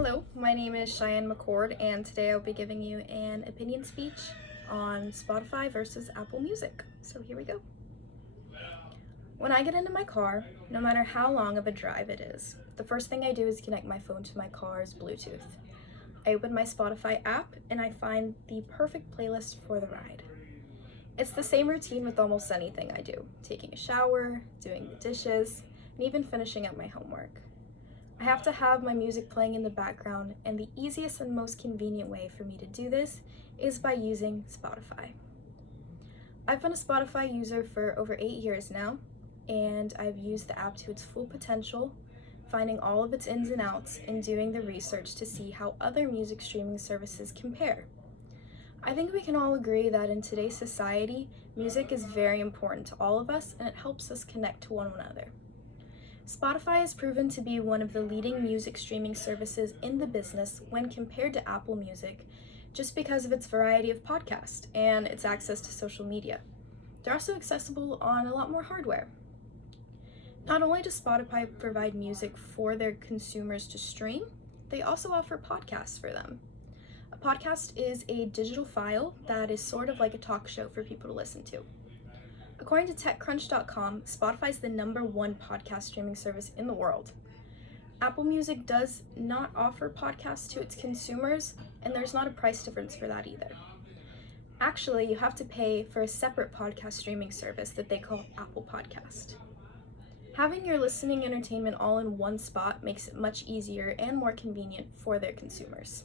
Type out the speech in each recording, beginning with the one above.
Hello, my name is Cheyenne McCord, and today I'll be giving you an opinion speech on Spotify versus Apple Music. So here we go. When I get into my car, no matter how long of a drive it is, the first thing I do is connect my phone to my car's Bluetooth. I open my Spotify app and I find the perfect playlist for the ride. It's the same routine with almost anything I do, taking a shower, doing the dishes, and even finishing up my homework. I have to have my music playing in the background, and the easiest and most convenient way for me to do this is by using Spotify. I've been a Spotify user for over 8 years now, and I've used the app to its full potential, finding all of its ins and outs and doing the research to see how other music streaming services compare. I think we can all agree that in today's society, music is very important to all of us and it helps us connect to one another. Spotify has proven to be one of the leading music streaming services in the business when compared to Apple Music, just because of its variety of podcasts and its access to social media. They're also accessible on a lot more hardware. Not only does Spotify provide music for their consumers to stream, they also offer podcasts for them. A podcast is a digital file that is sort of like a talk show for people to listen to. According to TechCrunch.com, Spotify is the #1 podcast streaming service in the world. Apple Music does not offer podcasts to its consumers, and there's not a price difference for that either. Actually, you have to pay for a separate podcast streaming service that they call Apple Podcast. Having your listening entertainment all in one spot makes it much easier and more convenient for their consumers.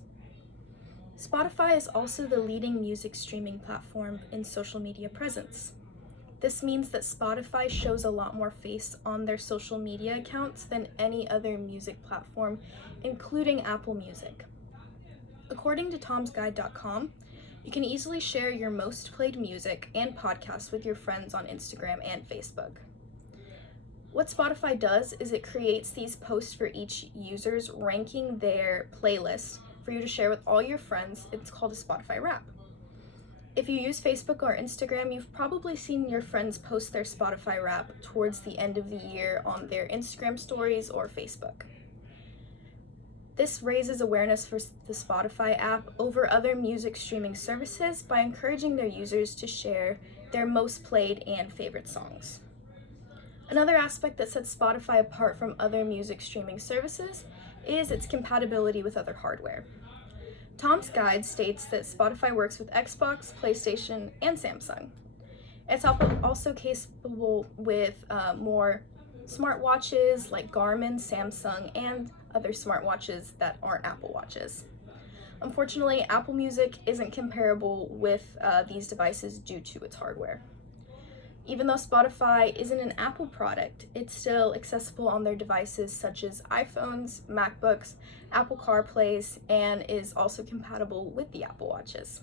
Spotify is also the leading music streaming platform in social media presence. This means that Spotify shows a lot more face on their social media accounts than any other music platform, including Apple Music. According to Tom'sGuide.com, you can easily share your most played music and podcasts with your friends on Instagram and Facebook. What Spotify does is it creates these posts for each user's ranking their playlist for you to share with all your friends. It's called a Spotify Wrap. If you use Facebook or Instagram, you've probably seen your friends post their Spotify Wrap towards the end of the year on their Instagram stories or Facebook. This raises awareness for the Spotify app over other music streaming services by encouraging their users to share their most played and favorite songs. Another aspect that sets Spotify apart from other music streaming services is its compatibility with other hardware. Tom's Guide states that Spotify works with Xbox, PlayStation, and Samsung. It's also capable with more smartwatches like Garmin, Samsung, and other smartwatches that aren't Apple Watches. Unfortunately, Apple Music isn't comparable with these devices due to its hardware. Even though Spotify isn't an Apple product, it's still accessible on their devices such as iPhones, MacBooks, Apple CarPlays, and is also compatible with the Apple Watches.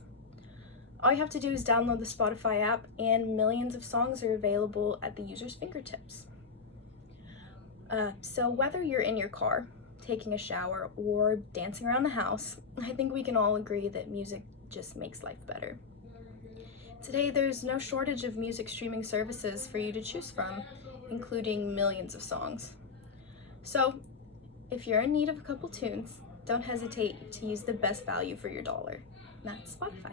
All you have to do is download the Spotify app, and millions of songs are available at the user's fingertips. So whether you're in your car, taking a shower, or dancing around the house, I think we can all agree that music just makes life better. Today, there's no shortage of music streaming services for you to choose from, including millions of songs. So, if you're in need of a couple tunes, don't hesitate to use the best value for your dollar, and that's Spotify.